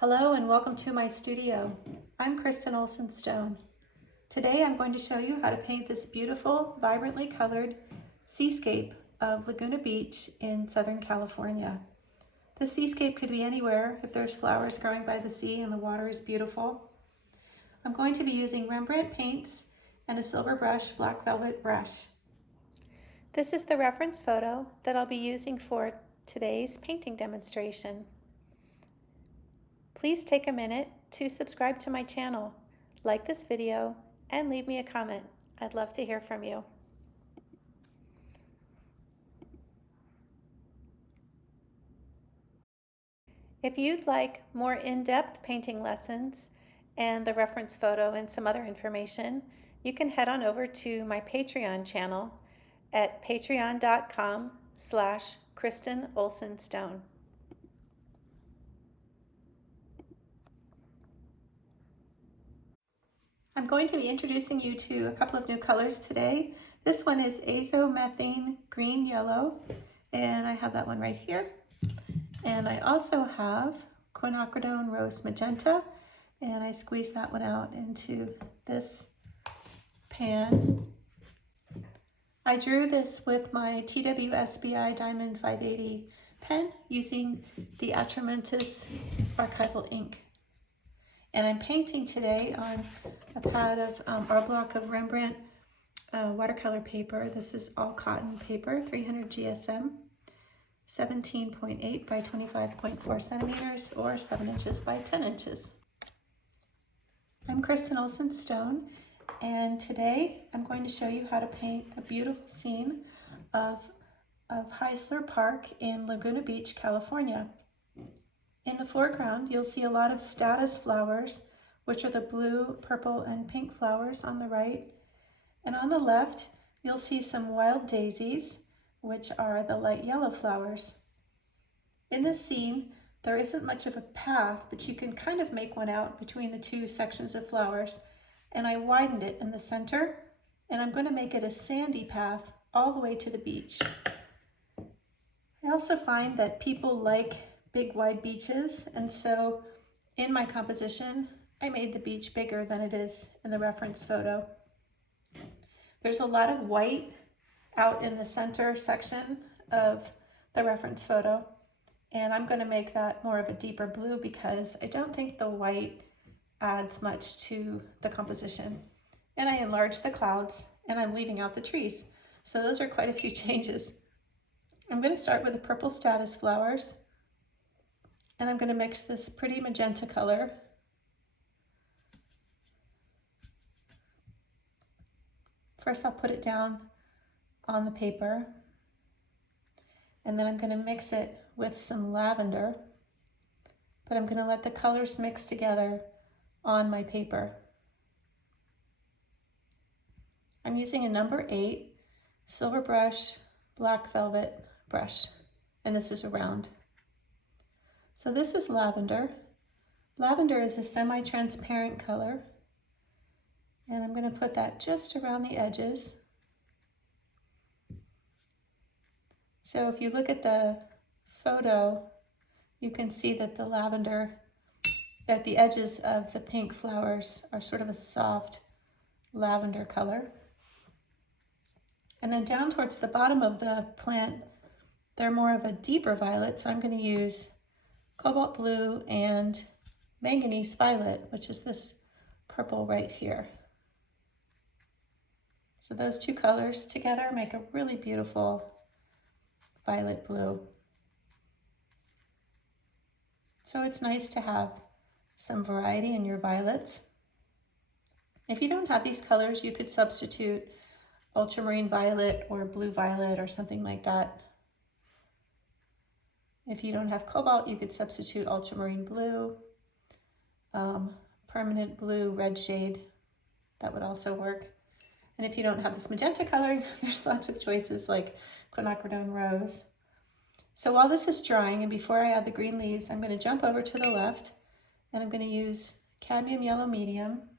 Hello and welcome to my studio. I'm Kristen Olson Stone. Today I'm going to show you how to paint this beautiful, vibrantly colored seascape of Laguna Beach in Southern California. The seascape could be anywhere if there's flowers growing by the sea and the water is beautiful. I'm going to be using Rembrandt paints and a silver brush, black velvet brush. This is the reference photo that I'll be using for today's painting demonstration. Please take a minute to subscribe to my channel, like this video, and leave me a comment. I'd love to hear from you. If you'd like more in-depth painting lessons and the reference photo and some other information, you can head on over to my Patreon channel at patreon.com/Kristen Olson Stone. I'm going to be introducing you to a couple of new colors today. This one is Azo Methine Green Yellow, and I have that one right here. And I also have Quinacridone Rose Magenta, and I squeezed that one out into this pan. I drew this with my TWSBI Diamond 580 pen using the Atramentis archival ink. And I'm painting today on a pad of, or a block of Rembrandt watercolor paper. This is all cotton paper, 300 GSM, 17.8 by 25.4 centimeters, or 7 inches by 10 inches. I'm Kristen Olson Stone, and today I'm going to show you how to paint a beautiful scene of Heisler Park in Laguna Beach, California. In the foreground, you'll see a lot of statice flowers, which are the blue, purple, and pink flowers on the right. And on the left, you'll see some wild daisies, which are the light yellow flowers. In this scene, there isn't much of a path, but you can kind of make one out between the two sections of flowers. And I widened it in the center, and I'm going to make it a sandy path all the way to the beach. I also find that people like big wide beaches, and so in my composition I made the beach bigger than it is in the reference photo. There's a lot of white out in the center section of the reference photo, and I'm going to make that more of a deeper blue because I don't think the white adds much to the composition. And I enlarged the clouds, and I'm leaving out the trees, so those are quite a few changes. I'm going to start with the purple statice flowers, and I'm going to mix this pretty magenta color first. I'll put it down on the paper, and then I'm going to mix it with some lavender, but I'm going to let the colors mix together on my paper. I'm using a number 8 silver brush, black velvet brush, and this is a round. So this is lavender. Lavender is a semi-transparent color, and I'm going to put that just around the edges. So if you look at the photo, you can see that the lavender at the edges of the pink flowers are sort of a soft lavender color. And then down towards the bottom of the plant, they're more of a deeper violet, so I'm going to use cobalt blue and manganese violet, which is this purple right here. So those two colors together make a really beautiful violet blue. So it's nice to have some variety in your violets. If you don't have these colors, you could substitute ultramarine violet or blue violet or something like that. If you don't have cobalt, you could substitute ultramarine blue, permanent blue, red shade. That would also work. And if you don't have this magenta color, there's lots of choices like Quinacridone Rose. So while this is drying and before I add the green leaves, I'm going to jump over to the left, and I'm going to use cadmium yellow medium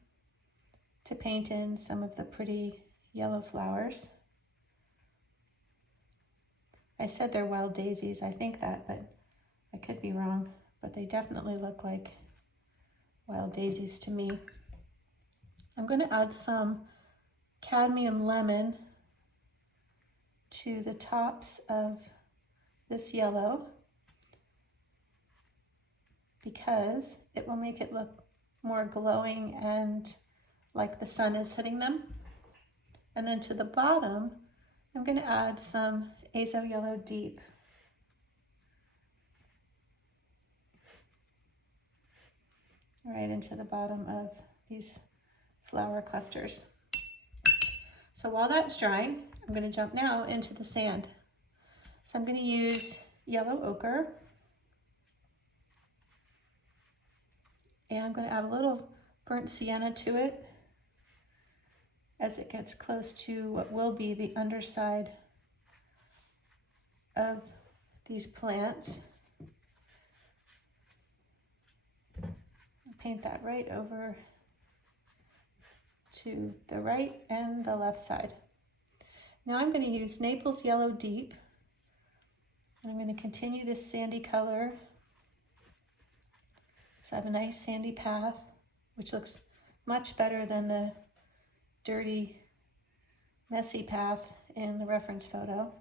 to paint in some of the pretty yellow flowers. I said they're wild daisies, I think that, but I could be wrong. But they definitely look like wild daisies to me. I'm going to add some cadmium lemon to the tops of this yellow because it will make it look more glowing and like the sun is hitting them. And then to the bottom, I'm going to add some Azo Yellow Deep. Right into the bottom of these flower clusters. So while that's drying, I'm going to jump now into the sand. So I'm going to use yellow ochre, and I'm going to add a little burnt sienna to it as it gets close to what will be the underside of these plants. I'll paint that right over to the right and the left side. Now I'm going to use Naples Yellow Deep. I'm going to continue this sandy color. So I have a nice sandy path, which looks much better than the dirty, messy path in the reference photo.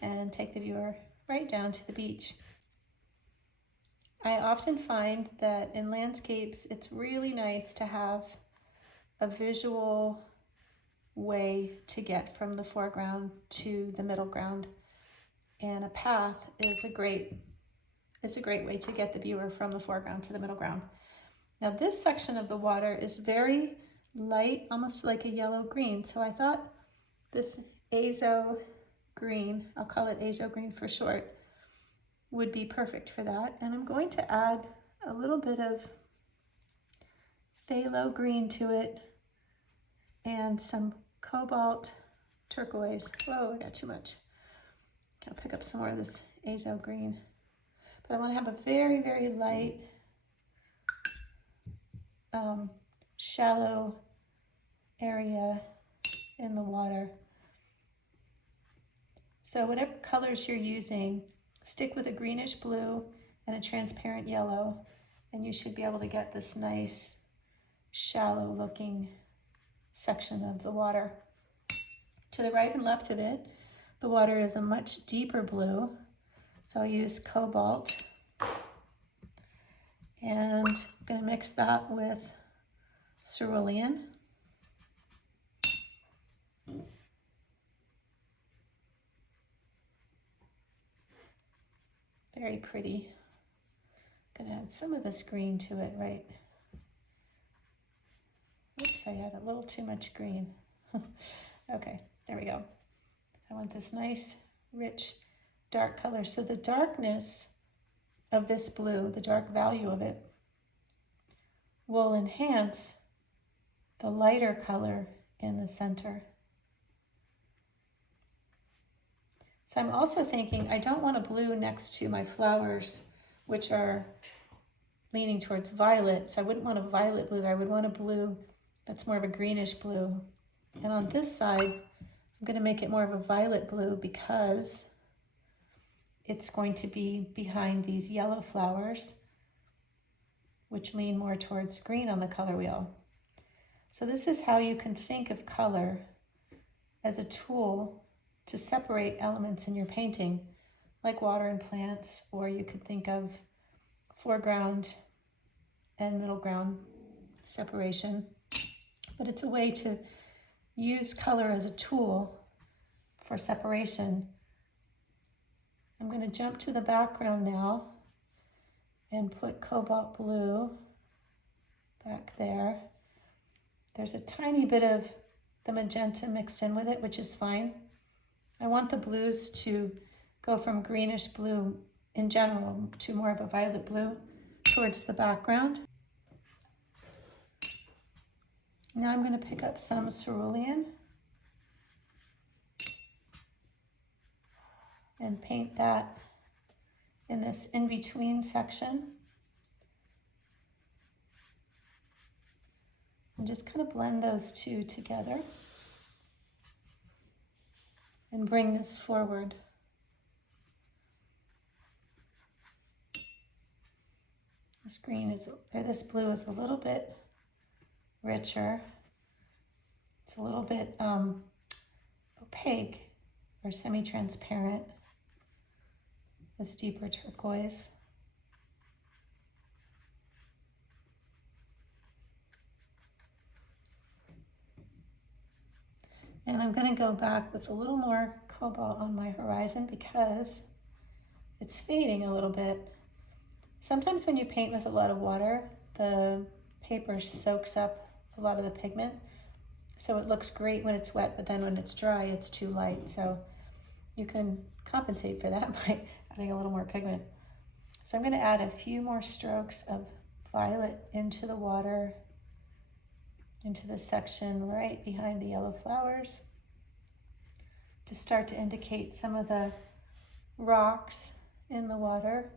And take the viewer right down to the beach. I often find that in landscapes, it's really nice to have a visual way to get from the foreground to the middle ground. And a path is a great way to get the viewer from the foreground to the middle ground. Now this section of the water is very light, almost like a yellow green. So I thought this Azo green, I'll call it Azo green for short, would be perfect for that. And I'm going to add a little bit of phthalo green to it and some cobalt turquoise. Whoa, I got too much. I'll pick up some more of this Azo green. But I want to have a very, very light, shallow area in the water. So whatever colors you're using, stick with a greenish blue and a transparent yellow, and you should be able to get this nice, shallow looking section of the water. To the right and left of it, the water is a much deeper blue. So I'll use cobalt, and I'm going to mix that with cerulean. Very pretty. I'm going to add some of this green to it, right? Oops, I had a little too much green. Okay, there we go. I want this nice, rich, dark color. So the darkness of this blue, the dark value of it, will enhance the lighter color in the center. So I'm also thinking I don't want a blue next to my flowers, which are leaning towards violet. So I wouldn't want a violet blue there. I would want a blue that's more of a greenish blue. And on this side, I'm going to make it more of a violet blue because it's going to be behind these yellow flowers, which lean more towards green on the color wheel. So this is how you can think of color as a tool to separate elements in your painting, like water and plants, or you could think of foreground and middle ground separation. But it's a way to use color as a tool for separation. I'm going to jump to the background now and put cobalt blue back there. There's a tiny bit of the magenta mixed in with it, which is fine. I want the blues to go from greenish blue in general to more of a violet blue towards the background. Now I'm going to pick up some cerulean and paint that in this in-between section. And just kind of blend those two together and bring this forward. This green is, or this blue is a little bit richer. It's a little bit opaque or semi-transparent. This deeper turquoise. And I'm going to go back with a little more cobalt on my horizon because it's fading a little bit. Sometimes when you paint with a lot of water, the paper soaks up a lot of the pigment. So it looks great when it's wet, but then when it's dry, it's too light. So you can compensate for that by adding a little more pigment. So I'm going to add a few more strokes of violet into the water, into the section right behind the yellow flowers, to start to indicate some of the rocks in the water.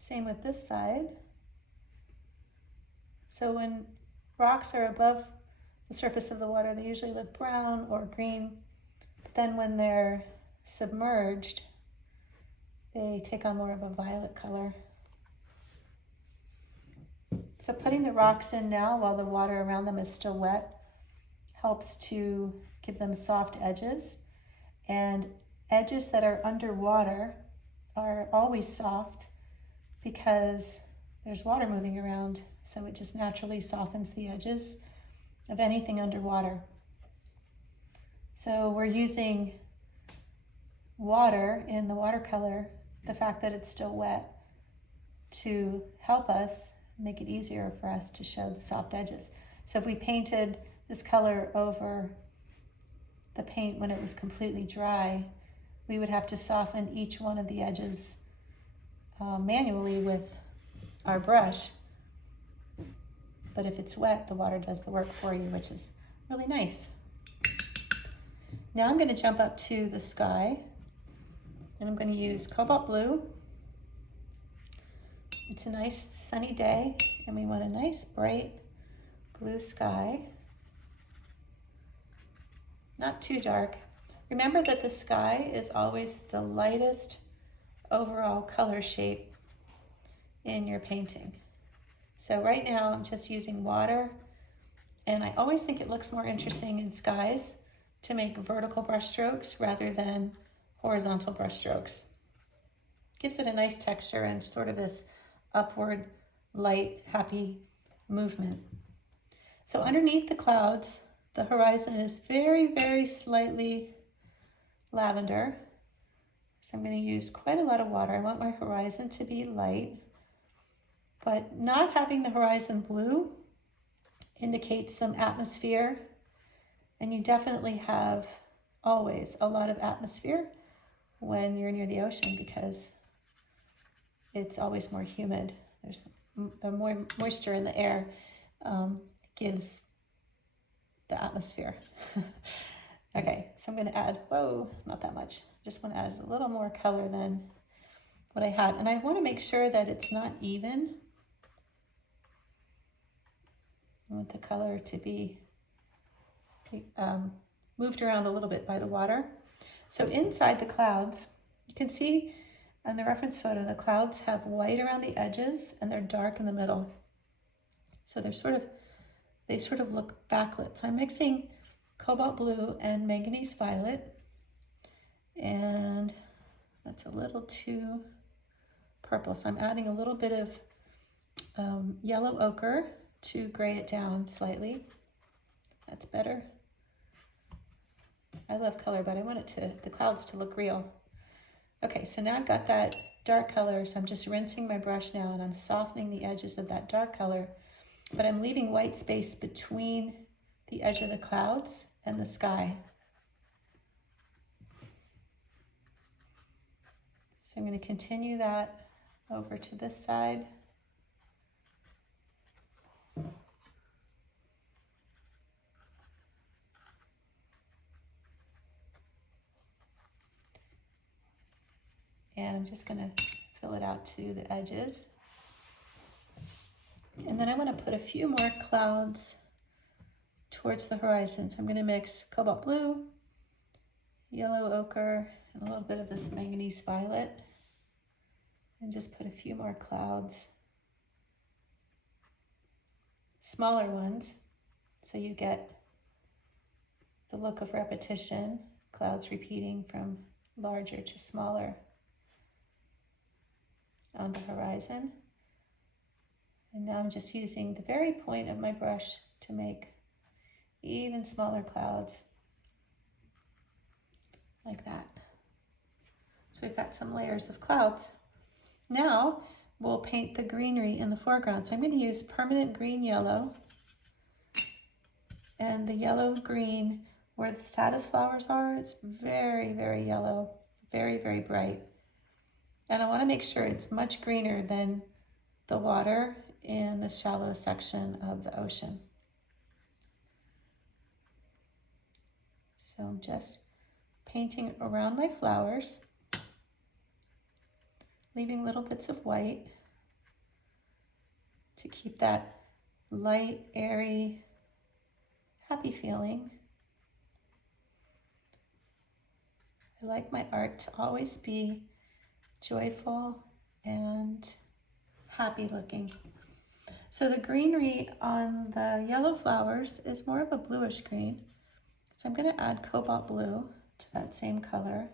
Same with this side. So when rocks are above the surface of the water, they usually look brown or green. But then when they're submerged, they take on more of a violet color. So putting the rocks in now while the water around them is still wet helps to give them soft edges. And edges that are underwater are always soft because there's water moving around. So it just naturally softens the edges of anything underwater. So we're using water in the watercolor, the fact that it's still wet, to help us make it easier for us to show the soft edges. So if we painted this color over the paint when it was completely dry, we would have to soften each one of the edges manually with our brush. But if it's wet, the water does the work for you, which is really nice. Now I'm going to jump up to the sky, and I'm going to use cobalt blue. It's a nice sunny day, and we want a nice bright blue sky. Not too dark. Remember that the sky is always the lightest overall color shape in your painting. So right now I'm just using water, and I always think it looks more interesting in skies to make vertical brush strokes rather than horizontal brush strokes. Gives it a nice texture and sort of this upward, light, happy movement. So underneath the clouds, the horizon is very, very slightly lavender. So I'm going to use quite a lot of water. I want my horizon to be light, but not having the horizon blue indicates some atmosphere, and you definitely have always a lot of atmosphere when you're near the ocean because it's always more humid. There's the more moisture in the air gives the atmosphere. Okay, so I'm going to add, whoa, not that much. Just want to add a little more color than what I had. And I want to make sure that it's not even. I want the color to be moved around a little bit by the water. So inside the clouds, you can see on the reference photo, the clouds have white around the edges and they're dark in the middle. So they sort of look backlit. So I'm mixing cobalt blue and manganese violet, and that's a little too purple. So I'm adding a little bit of yellow ochre to gray it down slightly. That's better. I love color, but I want the clouds to look real. Okay, so now I've got that dark color, so I'm just rinsing my brush now and I'm softening the edges of that dark color, but I'm leaving white space between the edge of the clouds and the sky. So I'm going to continue that over to this side. And I'm just going to fill it out to the edges. And then I want to put a few more clouds towards the horizon. So I'm going to mix cobalt blue, yellow ochre, and a little bit of this manganese violet. And just put a few more clouds, smaller ones, so you get the look of repetition, clouds repeating from larger to smaller on the horizon. And now I'm just using the very point of my brush to make even smaller clouds like that. So we've got some layers of clouds. Now we'll paint the greenery in the foreground. So I'm going to use permanent green yellow, and the yellow green where the status flowers are, it's very, very yellow, very, very bright. And I want to make sure it's much greener than the water in the shallow section of the ocean. So I'm just painting around my flowers, leaving little bits of white to keep that light, airy, happy feeling. I like my art to always be joyful and happy looking. So the greenery on the yellow flowers is more of a bluish green. So I'm going to add cobalt blue to that same color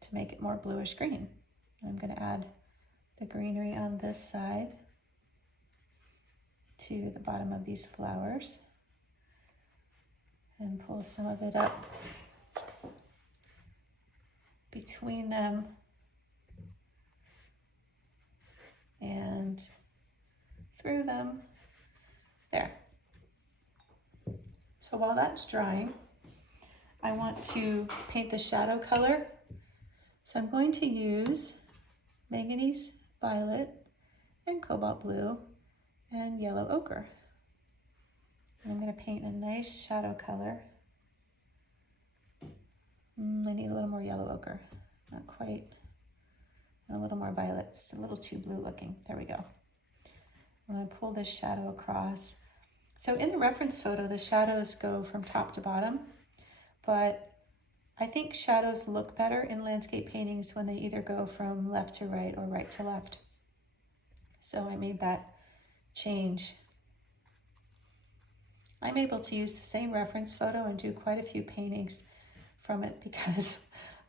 to make it more bluish green. I'm going to add the greenery on this side to the bottom of these flowers and pull some of it up between them and through them. There. So while that's drying, I want to paint the shadow color. So I'm going to use manganese violet and cobalt blue and yellow ochre. And I'm going to paint a nice shadow color. I need a little more yellow ochre, not quite, and a little more violet, just a little too blue looking. There we go. I'm going to pull this shadow across. So in the reference photo, the shadows go from top to bottom, but I think shadows look better in landscape paintings when they either go from left to right or right to left. So I made that change. I'm able to use the same reference photo and do quite a few paintings from it because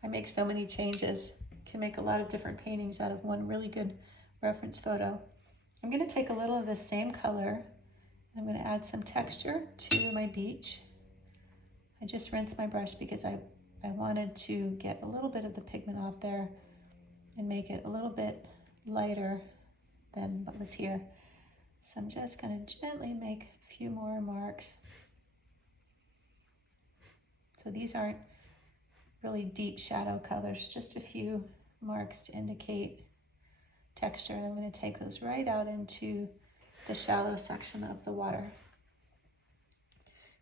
I make so many changes. Can make a lot of different paintings out of one really good reference photo. I'm going to take a little of the same color. I'm going to add some texture to my beach. I just rinsed my brush because I wanted to get a little bit of the pigment off there and make it a little bit lighter than what was here. So I'm just going to gently make a few more marks. So these aren't really deep shadow colors, just a few marks to indicate texture. And I'm going to take those right out into the shallow section of the water.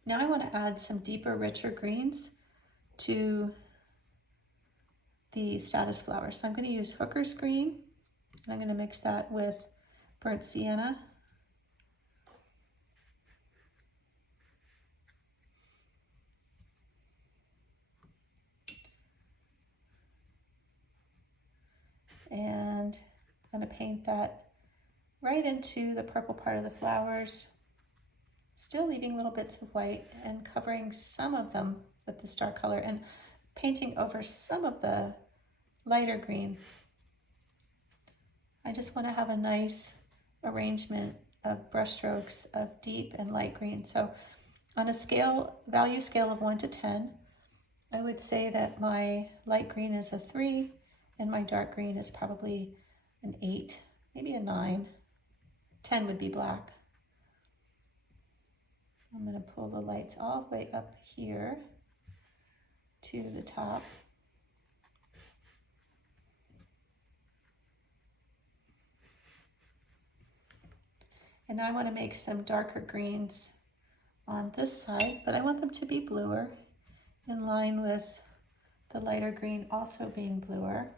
Now I want to add some deeper, richer greens to the status flower. So I'm going to use hooker's green, and I'm going to mix that with burnt sienna. And I'm going to paint that right into the purple part of the flowers, still leaving little bits of white and covering some of them with the star color and painting over some of the lighter green. I just want to have a nice arrangement of brush strokes of deep and light green. So on a value scale of 1 to 10, I would say that my light green is a 3 and my dark green is probably an 8, maybe a 9. 10 would be black. I'm going to pull the lights all the way up here to the top. And now I want to make some darker greens on this side, but I want them to be bluer, in line with the lighter green also being bluer.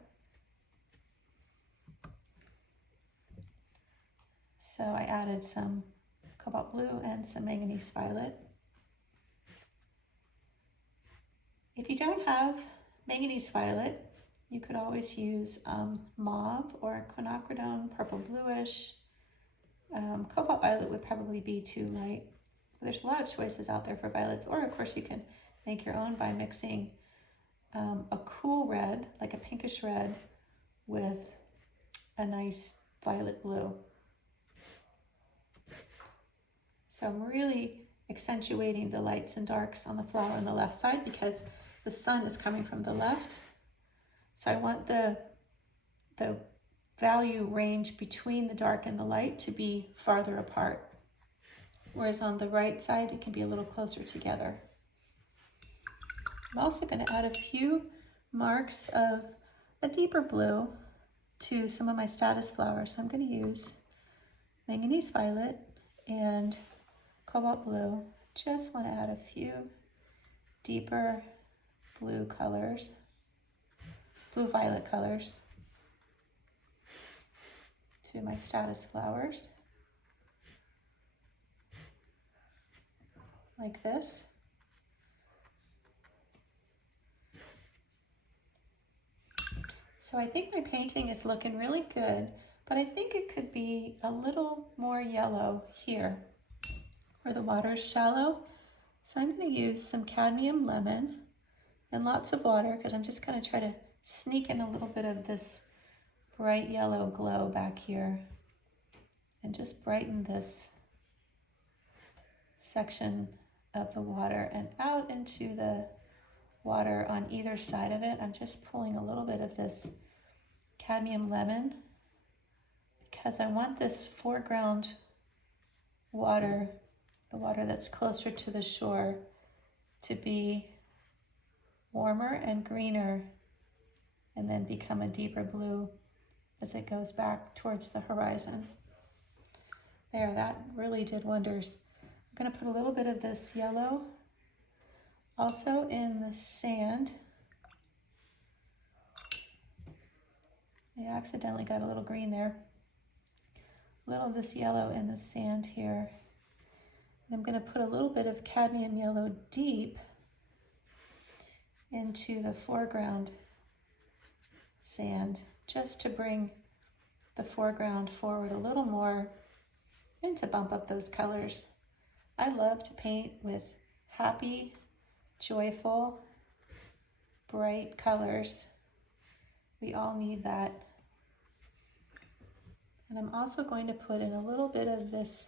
So I added some cobalt blue and some manganese violet. If you don't have manganese violet, You could always use mauve or quinacridone, purple bluish. Cobalt violet would probably be too light. There's a lot of choices out there for violets, or of course you can make your own by mixing a cool red, like a pinkish red, with a nice violet blue. So I'm really accentuating the lights and darks on the flower on the left side because the sun is coming from the left. So I want the value range between the dark and the light to be farther apart. Whereas on the right side, it can be a little closer together. I'm also going to add a few marks of a deeper blue to some of my status flowers. So I'm going to use manganese violet and cobalt blue. Just want to add a few deeper blue colors, blue-violet colors to my status flowers, like this. So I think my painting is looking really good, but I think it could be a little more yellow here where the water is shallow. So I'm going to use some cadmium lemon and lots of water because I'm just going to try to sneak in a little bit of this bright yellow glow back here and just brighten this section of the water and out into the water on either side of it. I'm just pulling a little bit of this cadmium lemon because I want this foreground water, the water that's closer to the shore, to be warmer and greener and then become a deeper blue as it goes back towards the horizon. There, that really did wonders. I'm going to put a little bit of this yellow also in the sand. I accidentally got a little green there. A little of this yellow in the sand here. And I'm going to put a little bit of cadmium yellow deep into the foreground sand, just to bring the foreground forward a little more and to bump up those colors. I love to paint with happy, joyful, bright colors. We all need that. And I'm also going to put in a little bit of this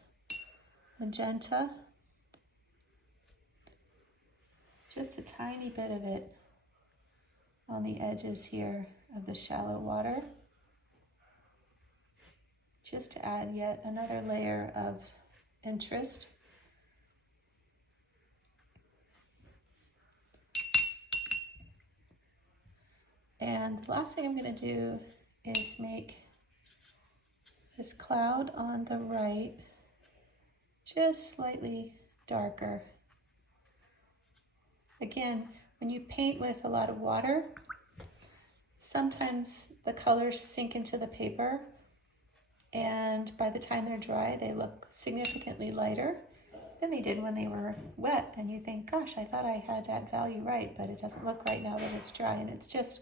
magenta, just a tiny bit of it on the edges here of the shallow water, just to add yet another layer of interest. And the last thing I'm going to do is make this cloud on the right just slightly darker. Again, when you paint with a lot of water, sometimes the colors sink into the paper, and by the time they're dry, they look significantly lighter than they did when they were wet. And you think, gosh, I thought I had that value right, but it doesn't look right now that it's dry. And it's just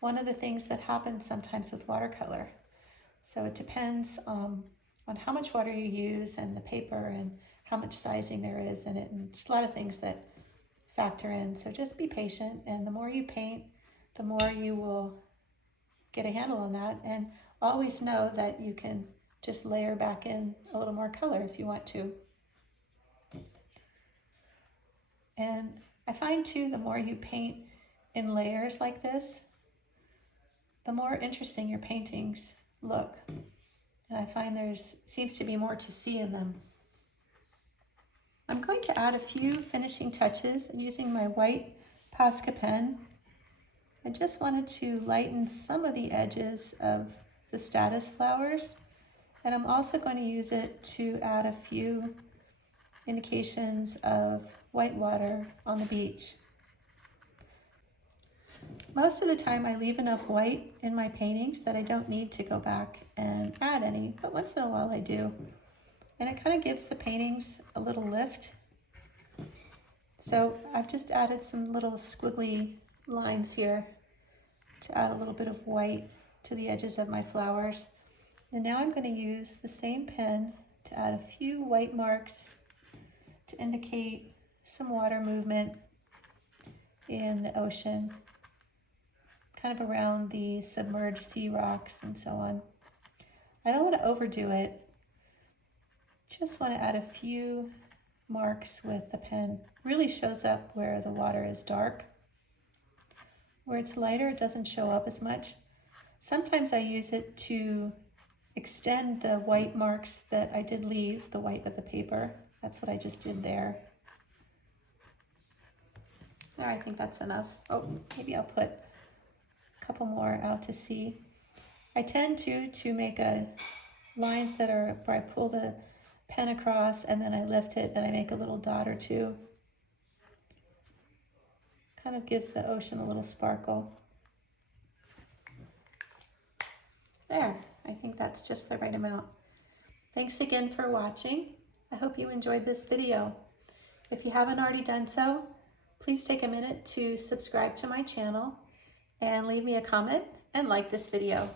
one of the things that happens sometimes with watercolor. So it depends on how much water you use and the paper and how much sizing there is in it. And there's a lot of things that factor in. So just be patient, and the more you paint, the more you will get a handle on that. And always know that you can just layer back in a little more color if you want to. And I find too, the more you paint in layers like this, the more interesting your paintings look. And I find seems to be more to see in them. I'm going to add a few finishing touches using my white Posca pen. I just wanted to lighten some of the edges of the status flowers, and I'm also going to use it to add a few indications of white water on the beach. Most of the time I leave enough white in my paintings that I don't need to go back and add any, but once in a while I do. And it kind of gives the paintings a little lift. So I've just added some little squiggly lines here to add a little bit of white to the edges of my flowers. And now I'm going to use the same pen to add a few white marks to indicate some water movement in the ocean, kind of around the submerged sea rocks and so on. I don't want to overdo it, just want to add a few marks with the pen. Really shows up where the water is dark. Where it's lighter, it doesn't show up as much. Sometimes I use it to extend the white marks that I did leave, the white of the paper. That's what I just did there. There, I think that's enough. Oh, maybe I'll put a couple more out to sea. I tend to make lines that are where I pull the pen across and then I lift it and I make a little dot or two. Kind of gives the ocean a little sparkle. There, I think that's just the right amount. Thanks again for watching. I hope you enjoyed this video. If you haven't already done so, please take a minute to subscribe to my channel and leave me a comment and like this video.